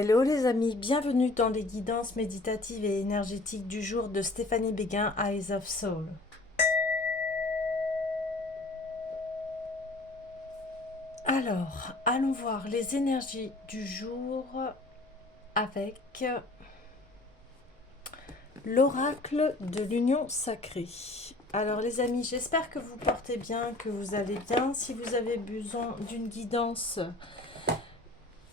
Hello les amis, bienvenue dans les guidances méditatives et énergétiques du jour de Stéphanie Béguin, Eyes of Soul. Alors, allons voir les énergies du jour avec l'oracle de l'union sacrée. Alors les amis, j'espère que vous portez bien, que vous allez bien. Si vous avez besoin d'une guidance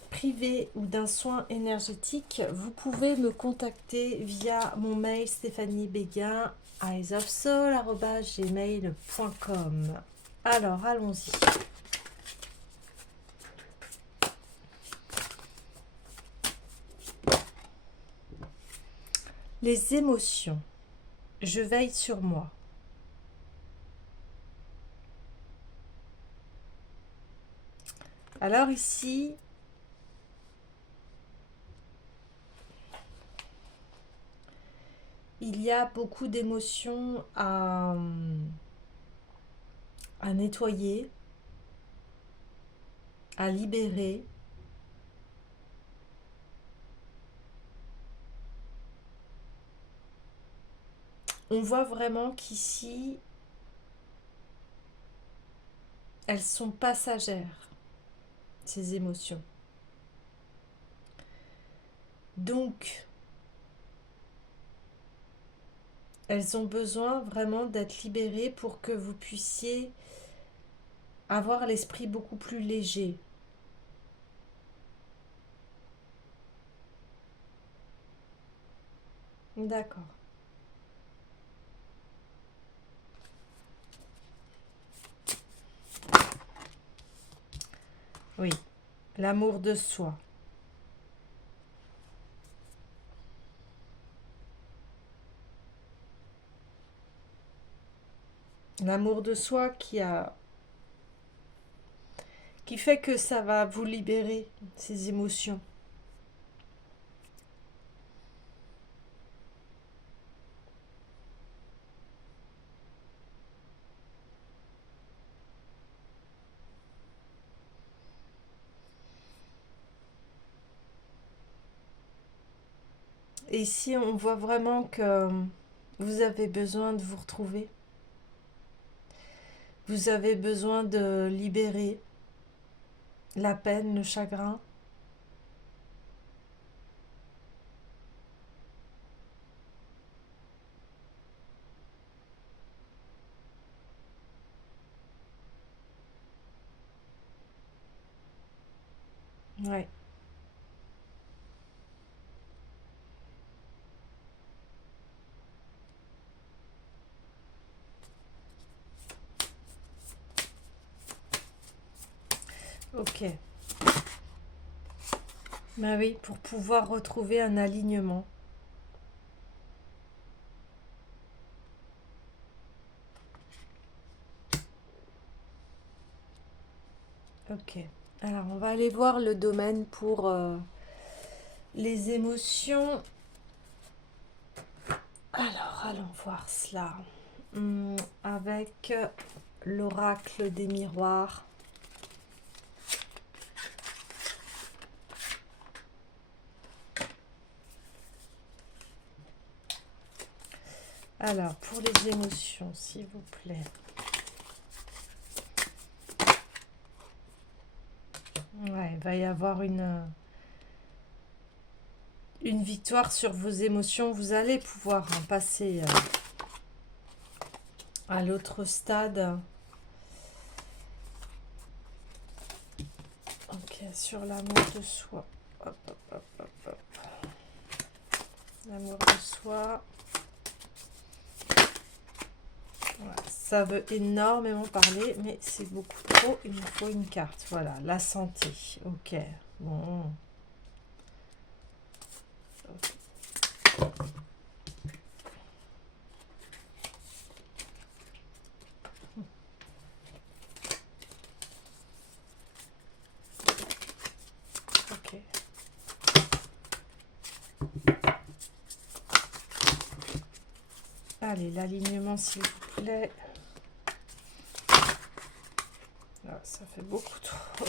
privé ou d'un soin énergétique, vous pouvez me contacter via mon mail stéphaniebéguin eyesofsoul@gmail.com. Alors allons-y. Les émotions. Je veille sur moi. Alors ici, il y a beaucoup d'émotions à nettoyer, à libérer. On voit vraiment qu'ici, elles sont passagères, ces émotions. Donc, elles ont besoin vraiment d'être libérées pour que vous puissiez avoir l'esprit beaucoup plus léger. D'accord. Oui, l'amour de soi. L'amour de soi qui fait que ça va vous libérer ces émotions. Et ici, on voit vraiment que vous avez besoin de vous retrouver. Vous avez besoin de libérer la peine, le chagrin. Ouais. Ok. Bah oui, pour pouvoir retrouver un alignement. Ok. Alors, on va aller voir le domaine pour les émotions. Alors, allons voir cela. Avec l'oracle des miroirs. Alors, pour les émotions, s'il vous plaît. Ouais, il va y avoir une victoire sur vos émotions. Vous allez pouvoir passer à l'autre stade. Ok, sur l'amour de soi. Hop, hop, hop, hop, hop. L'amour de soi. Voilà, ça veut énormément parler, mais c'est beaucoup trop. Il me faut une carte. Voilà, la santé. Ok, bon. Ok. Allez, l'alignement, s'il vous plaît. Ah, ça fait beaucoup trop.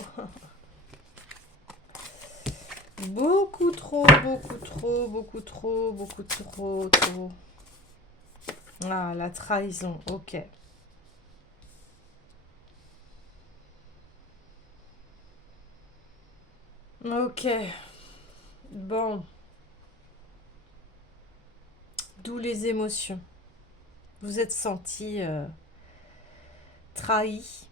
Beaucoup trop, beaucoup trop, beaucoup trop, beaucoup trop, trop. Ah, la trahison, ok. Ok, bon, d'où les émotions. Vous êtes senti trahi.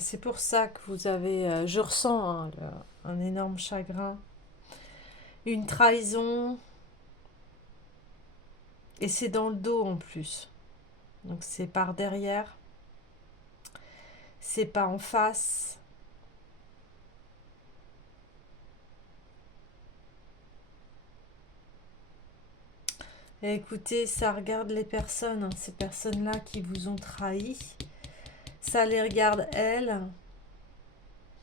C'est pour ça que vous avez, je ressens hein, un énorme chagrin, une trahison, et c'est dans le dos en plus. Donc c'est par derrière, c'est pas en face. Et écoutez, ça regarde les personnes, hein, ces personnes-là qui vous ont trahi. Ça les regarde elles.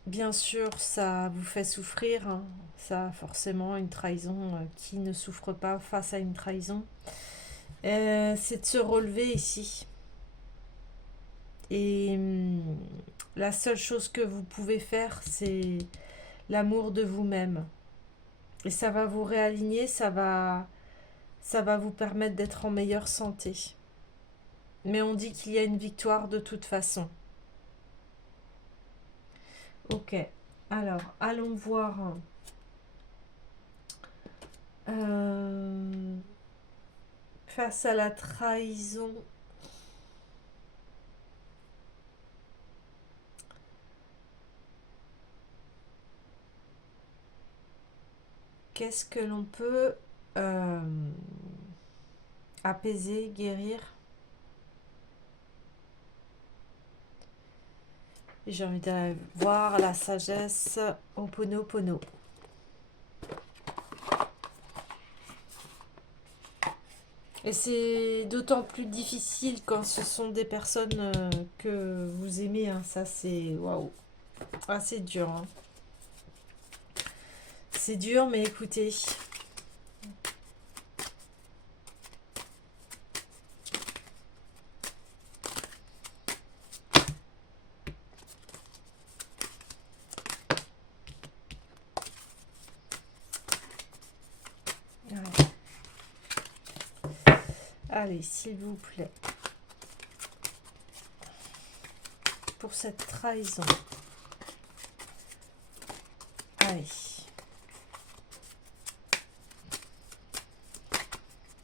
Bien sûr, ça vous fait souffrir, hein. Ça, forcément, une trahison, qui ne souffre pas face à une trahison. C'est de se relever ici. Et la seule chose que vous pouvez faire, c'est l'amour de vous-même. Et ça va vous réaligner, ça va vous permettre d'être en meilleure santé. Mais on dit qu'il y a une victoire de toute façon. Ok, alors allons voir. Euh, Face à la trahison, qu'est-ce que l'on peut euh, apaiser, guérir? J'ai envie d'aller voir la sagesse Ho'oponopono. Et c'est d'autant plus difficile quand ce sont des personnes que vous aimez. Hein. Ça, c'est waouh. Ah, c'est dur. Hein. C'est dur, mais écoutez. Ouais. Allez, s'il vous plaît. Pour cette trahison. Allez.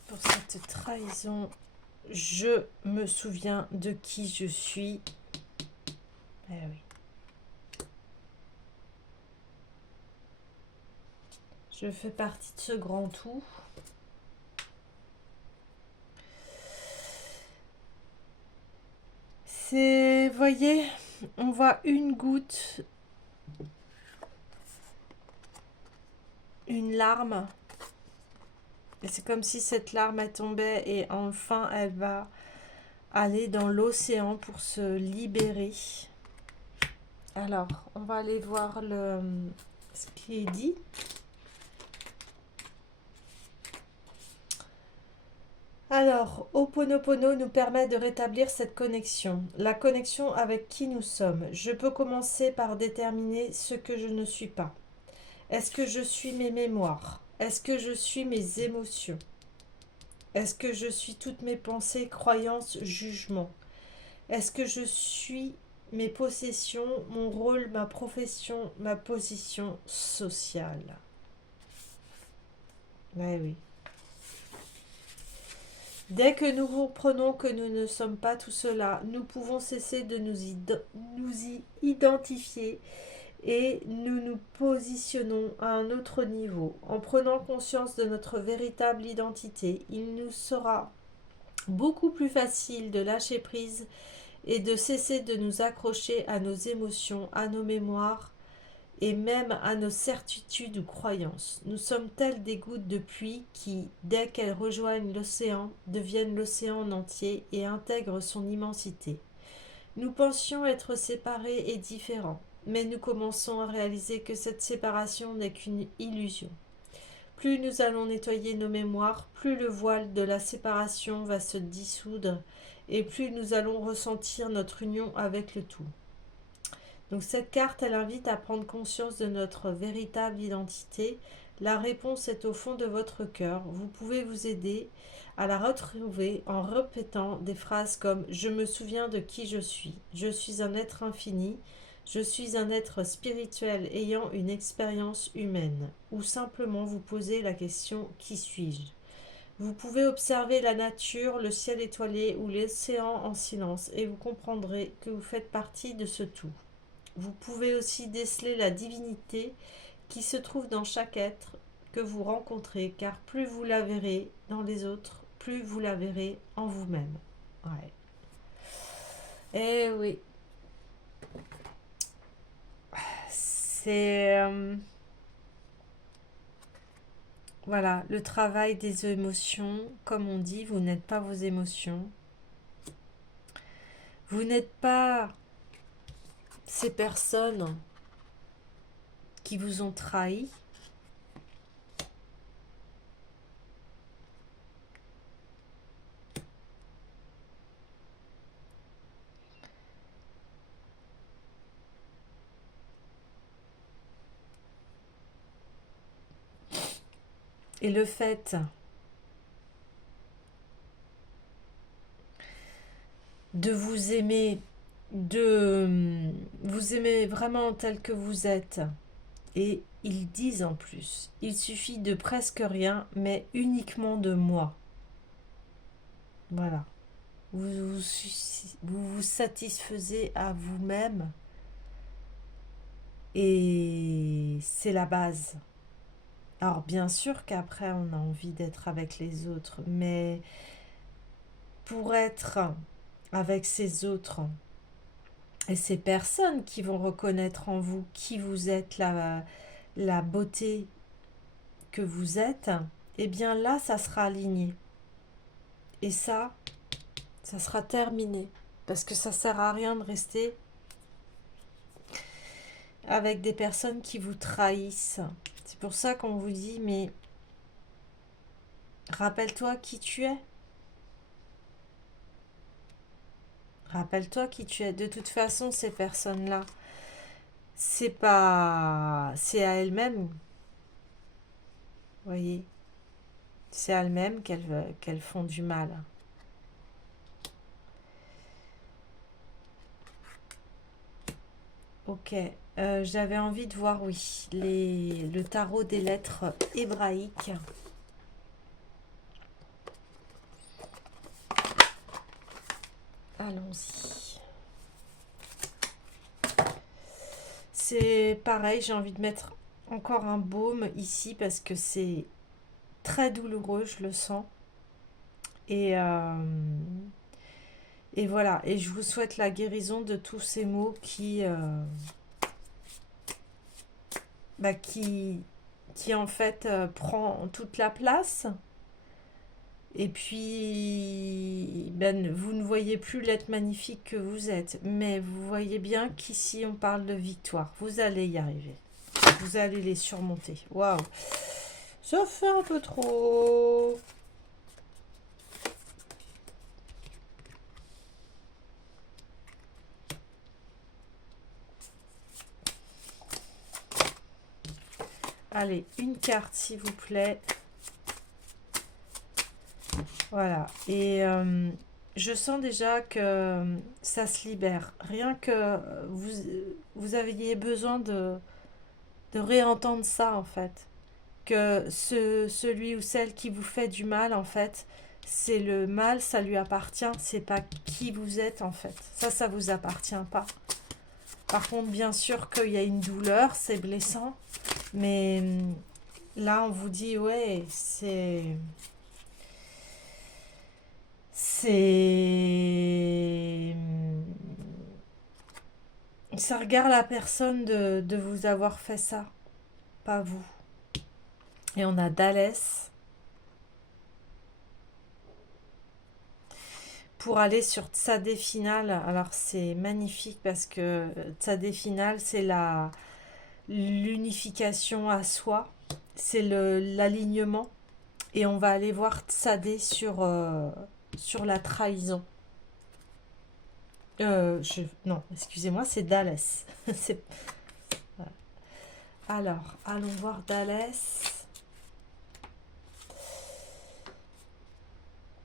Pour cette trahison, je me souviens de qui je suis. Eh oui. Je fais partie de ce grand tout. C'est, voyez, on voit une goutte, une larme. Et c'est comme si cette larme elle tombait et enfin elle va aller dans l'océan pour se libérer. Alors, on va aller voir ce qui est dit. Alors, Ho'oponopono nous permet de rétablir cette connexion, la connexion avec qui nous sommes. Je peux commencer par déterminer ce que je ne suis pas. Est-ce que je suis mes mémoires? Est-ce que je suis mes émotions? Est-ce que je suis toutes mes pensées, croyances, jugements? Est-ce que je suis mes possessions, mon rôle, ma profession, ma position sociale? Ouais, oui. Dès que nous comprenons que nous ne sommes pas tout cela, nous pouvons cesser de nous y identifier et nous nous positionnons à un autre niveau. En prenant conscience de notre véritable identité, il nous sera beaucoup plus facile de lâcher prise et de cesser de nous accrocher à nos émotions, à nos mémoires et même à nos certitudes ou croyances. Nous sommes telles des gouttes de pluie qui, dès qu'elles rejoignent l'océan, deviennent l'océan en entier et intègrent son immensité. Nous pensions être séparés et différents, mais nous commençons à réaliser que cette séparation n'est qu'une illusion. Plus nous allons nettoyer nos mémoires, plus le voile de la séparation va se dissoudre et plus nous allons ressentir notre union avec le tout. Donc cette carte, elle invite à prendre conscience de notre véritable identité. La réponse est au fond de votre cœur. Vous pouvez vous aider à la retrouver en répétant des phrases comme « Je me souviens de qui je suis un être infini, je suis un être spirituel ayant une expérience humaine » ou simplement vous poser la question « Qui suis-je » Vous pouvez observer la nature, le ciel étoilé ou l'océan en silence et vous comprendrez que vous faites partie de ce tout. Vous pouvez aussi déceler la divinité qui se trouve dans chaque être que vous rencontrez, car plus vous la verrez dans les autres, plus vous la verrez en vous-même. Ouais. Eh oui. C'est... voilà, le travail des émotions. Comme on dit, vous n'êtes pas vos émotions. Vous n'êtes pas ces personnes qui vous ont trahi. Et le fait de vous aimer, de vous aimer vraiment tel que vous êtes. Et ils disent en plus, il suffit de presque rien, mais uniquement de moi. Voilà. Vous satisfaisez à vous-même et c'est la base. Alors bien sûr qu'après on a envie d'être avec les autres, mais pour être avec ces autres et ces personnes qui vont reconnaître en vous qui vous êtes, la beauté que vous êtes, eh bien là ça sera aligné. Et ça sera terminé. Parce que ça sert à rien de rester avec des personnes qui vous trahissent. C'est pour ça qu'on vous dit, mais rappelle-toi qui tu es. Rappelle-toi qui tu es. De toute façon, ces personnes-là, c'est pas... c'est à elles-mêmes. Vous voyez, c'est à elles-mêmes qu'elles font du mal. Ok, j'avais envie de voir, oui, le tarot des lettres hébraïques. Allons-y. C'est pareil, j'ai envie de mettre encore un baume ici parce que c'est très douloureux, je le sens. Et voilà, et je vous souhaite la guérison de tous ces maux qui en fait prend toute la place. Et puis, ben, vous ne voyez plus l'être magnifique que vous êtes, mais vous voyez bien qu'ici on parle de victoire. Vous allez y arriver. Vous allez les surmonter. Waouh! Ça fait un peu trop. Allez, une carte s'il vous plaît. Voilà. Et je sens déjà que ça se libère. Rien que vous aviez besoin de réentendre ça en fait. Que celui ou celle qui vous fait du mal en fait, c'est le mal, ça lui appartient. C'est pas qui vous êtes en fait. Ça vous appartient pas. Par contre, bien sûr qu'il y a une douleur, c'est blessant. Mais là, on vous dit, ouais, c'est... ça regarde la personne de vous avoir fait ça, pas vous. Et on a Dhalès pour aller sur Tzadé Final. Alors c'est magnifique parce que Tzadé Final, c'est l'unification à soi. c'est l'alignement. Et on va aller voir Tsadé sur la trahison. Non, excusez-moi, c'est Dalès. C'est- voilà. Alors, allons voir Dalès.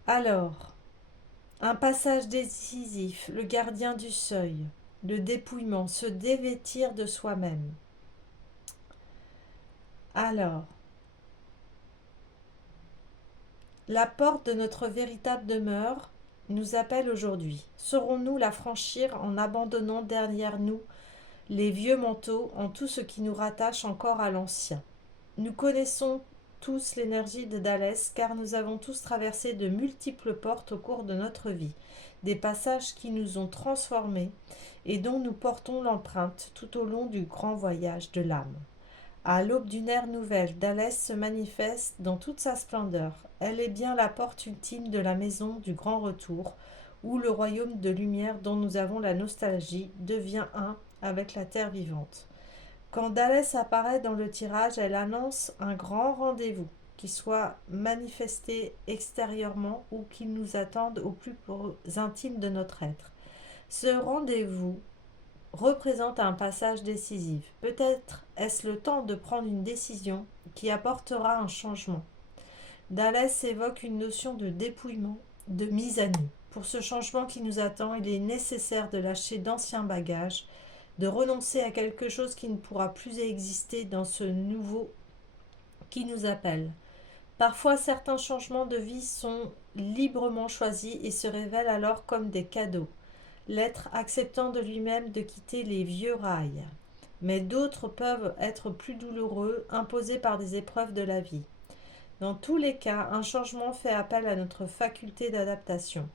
Alors, un passage décisif, le gardien du seuil, le dépouillement, se dévêtir de soi-même. Alors, la porte de notre véritable demeure nous appelle aujourd'hui. Saurons-nous la franchir en abandonnant derrière nous les vieux manteaux en tout ce qui nous rattache encore à l'ancien? Nous connaissons tous l'énergie de Dalès car nous avons tous traversé de multiples portes au cours de notre vie, des passages qui nous ont transformés et dont nous portons l'empreinte tout au long du grand voyage de l'âme. À l'aube d'une ère nouvelle, Dalès se manifeste dans toute sa splendeur. Elle est bien la porte ultime de la maison du grand retour, où le royaume de lumière dont nous avons la nostalgie devient un avec la terre vivante. Quand Dalès apparaît dans le tirage, elle annonce un grand rendez-vous, qui soit manifesté extérieurement ou qu'il nous attende au plus intime de notre être. Ce rendez-vous représente un passage décisif. Peut-être est-ce le temps de prendre une décision qui apportera un changement. Dalès évoque une notion de dépouillement, de mise à nu. Pour ce changement qui nous attend, il est nécessaire de lâcher d'anciens bagages, de renoncer à quelque chose qui ne pourra plus exister dans ce nouveau qui nous appelle. Parfois, certains changements de vie sont librement choisis et se révèlent alors comme des cadeaux, l'être acceptant de lui-même de quitter les vieux rails. Mais d'autres peuvent être plus douloureux, imposés par des épreuves de la vie. Dans tous les cas, un changement fait appel à notre faculté d'adaptation.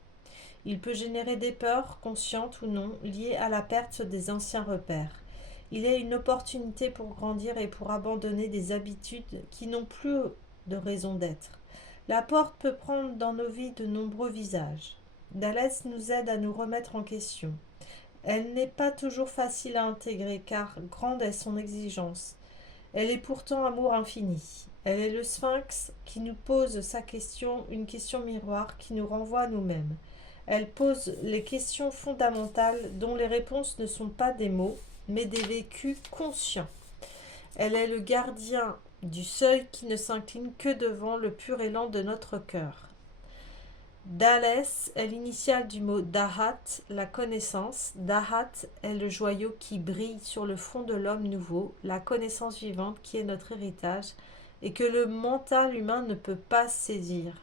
Il peut générer des peurs, conscientes ou non, liées à la perte des anciens repères. Il est une opportunité pour grandir et pour abandonner des habitudes qui n'ont plus de raison d'être. La porte peut prendre dans nos vies de nombreux visages. Dalès nous aide à nous remettre en question. Elle n'est pas toujours facile à intégrer car grande est son exigence. Elle est pourtant amour infini. Elle est le sphinx qui nous pose sa question, une question miroir qui nous renvoie à nous-mêmes. Elle pose les questions fondamentales dont les réponses ne sont pas des mots, mais des vécus conscients. Elle est le gardien du seuil qui ne s'incline que devant le pur élan de notre cœur. Dalès est l'initiale du mot Dahat, la connaissance. Dahat est le joyau qui brille sur le front de l'homme nouveau, la connaissance vivante qui est notre héritage et que le mental humain ne peut pas saisir.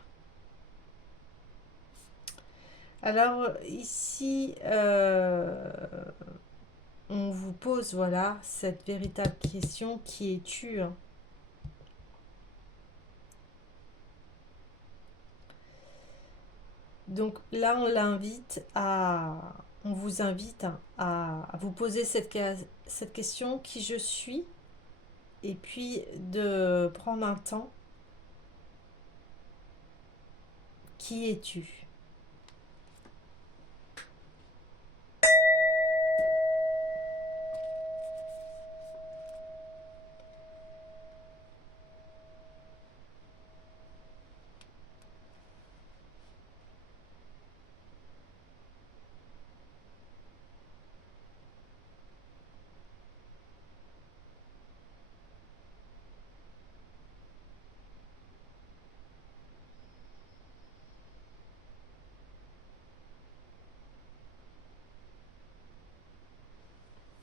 Alors ici, on vous pose voilà cette véritable question: qui es-tu? Donc là, on vous invite à vous poser cette question: qui je suis? Et puis de prendre un temps: qui es-tu?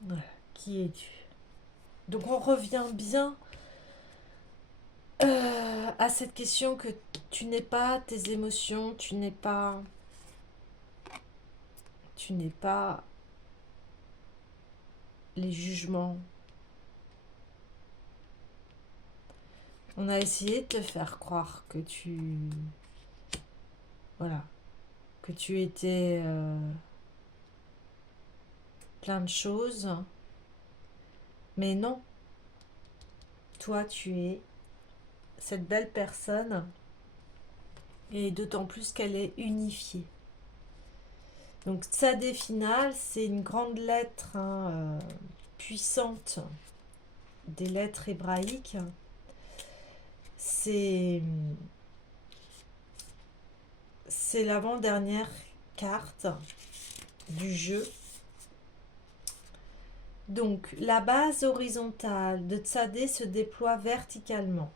Voilà, qui es-tu? Donc on revient bien à cette question que tu n'es pas tes émotions, tu n'es pas les jugements. On a essayé de te faire croire que voilà, que tu étais plein de choses, mais non, toi tu es cette belle personne et d'autant plus qu'elle est unifiée. Donc Tsadé finale, c'est une grande lettre puissante des lettres hébraïques C'est l'avant-dernière carte du jeu. Donc, la base horizontale de Tsadé se déploie verticalement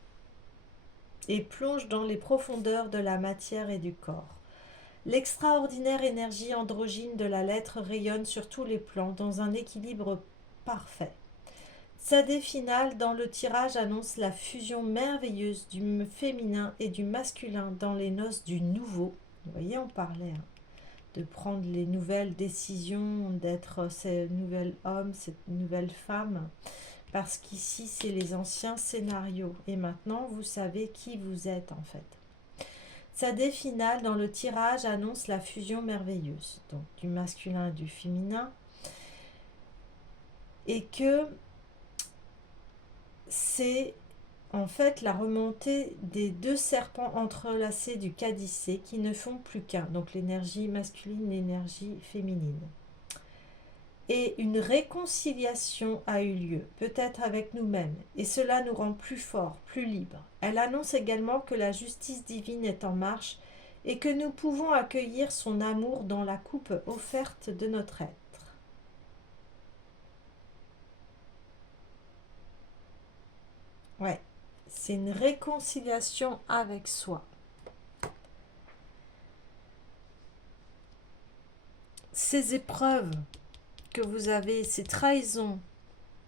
et plonge dans les profondeurs de la matière et du corps. L'extraordinaire énergie androgyne de la lettre rayonne sur tous les plans dans un équilibre parfait. Tsadé finale dans le tirage annonce la fusion merveilleuse du féminin et du masculin dans les noces du nouveau. Vous voyez, on parlait de prendre les nouvelles décisions, d'être ce nouvel homme, cette nouvelle femme, parce qu'ici c'est les anciens scénarios et maintenant vous savez qui vous êtes en fait. Tsadé finale dans le tirage annonce la fusion merveilleuse, donc du masculin et du féminin, et que c'est en fait la remontée des deux serpents entrelacés du caddicé qui ne font plus qu'un, donc l'énergie masculine, l'énergie féminine. Et une réconciliation a eu lieu, peut-être avec nous-mêmes, et cela nous rend plus forts, plus libres. Elle annonce également que la justice divine est en marche et que nous pouvons accueillir son amour dans la coupe offerte de notre être. Ouais, c'est une réconciliation avec soi. Ces épreuves que vous avez, ces trahisons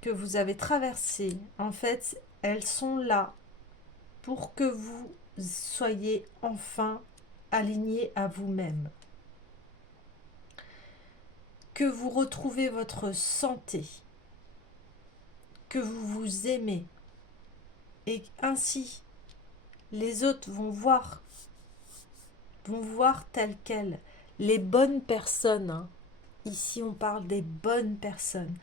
que vous avez traversées, en fait, elles sont là pour que vous soyez enfin aligné à vous-même, que vous retrouvez votre santé, que vous vous aimez, et ainsi les autres vont voir tel quel les bonnes personnes. Ici on parle des bonnes personnes.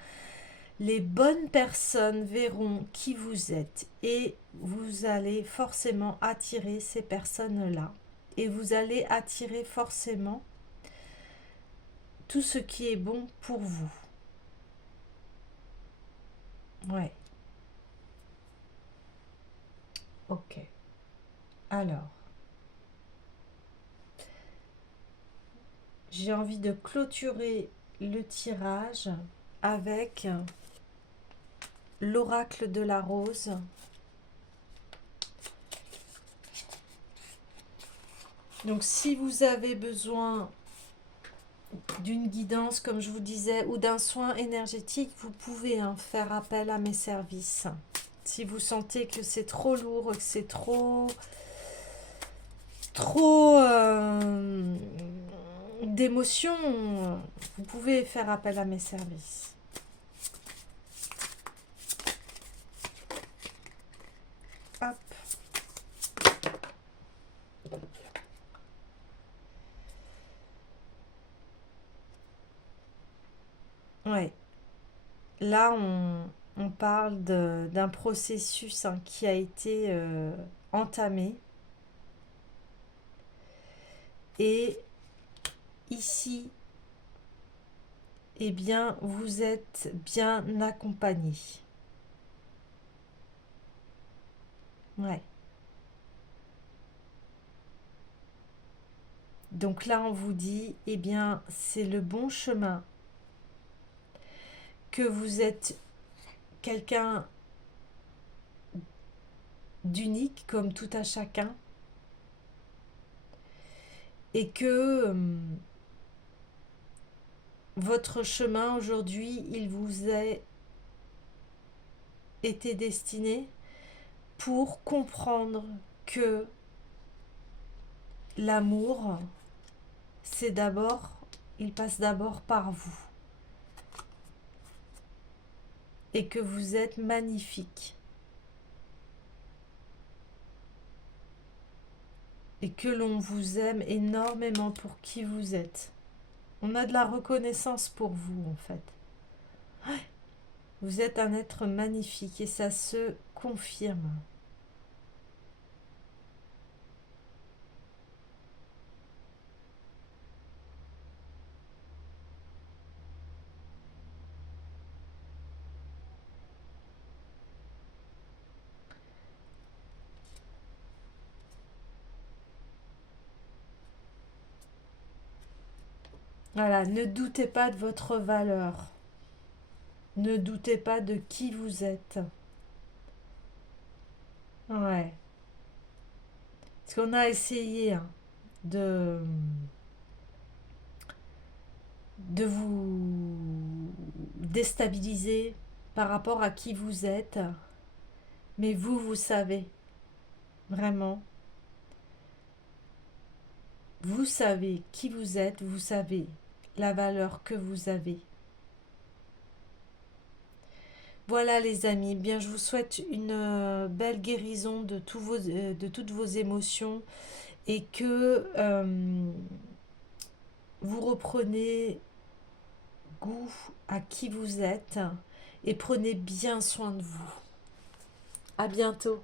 Les bonnes personnes verront qui vous êtes et vous allez forcément attirer ces personnes-là. Et vous allez attirer forcément tout ce qui est bon pour vous. Ouais. Ok. Alors, j'ai envie de clôturer le tirage avec l'oracle de la rose. Donc, si vous avez besoin d'une guidance, comme je vous disais, ou d'un soin énergétique, vous pouvez faire appel à mes services. Si vous sentez que c'est trop lourd, que c'est trop d'émotions, vous pouvez faire appel à mes services. Hop. Ouais. Là, on parle d'un processus qui a été entamé. Et ici, eh bien, vous êtes bien accompagné. Ouais. Donc là, on vous dit, eh bien, c'est le bon chemin, que vous êtes quelqu'un d'unique comme tout à chacun, et que votre chemin aujourd'hui, il vous a été destiné pour comprendre que l'amour, c'est d'abord, il passe d'abord par vous. Et que vous êtes magnifique. Et que l'on vous aime énormément pour qui vous êtes. On a de la reconnaissance pour vous, en fait. Vous êtes un être magnifique et ça se confirme. Voilà, ne doutez pas de votre valeur. Ne doutez pas de qui vous êtes. Ouais. Parce qu'on a essayé hein, de, de vous déstabiliser par rapport à qui vous êtes. Mais vous, vous savez, vraiment, vous savez qui vous êtes, vous savez la valeur que vous avez. Voilà les amis, bien je vous souhaite une belle guérison de, de toutes vos émotions et que vous reprenez goût à qui vous êtes et prenez bien soin de vous. À bientôt.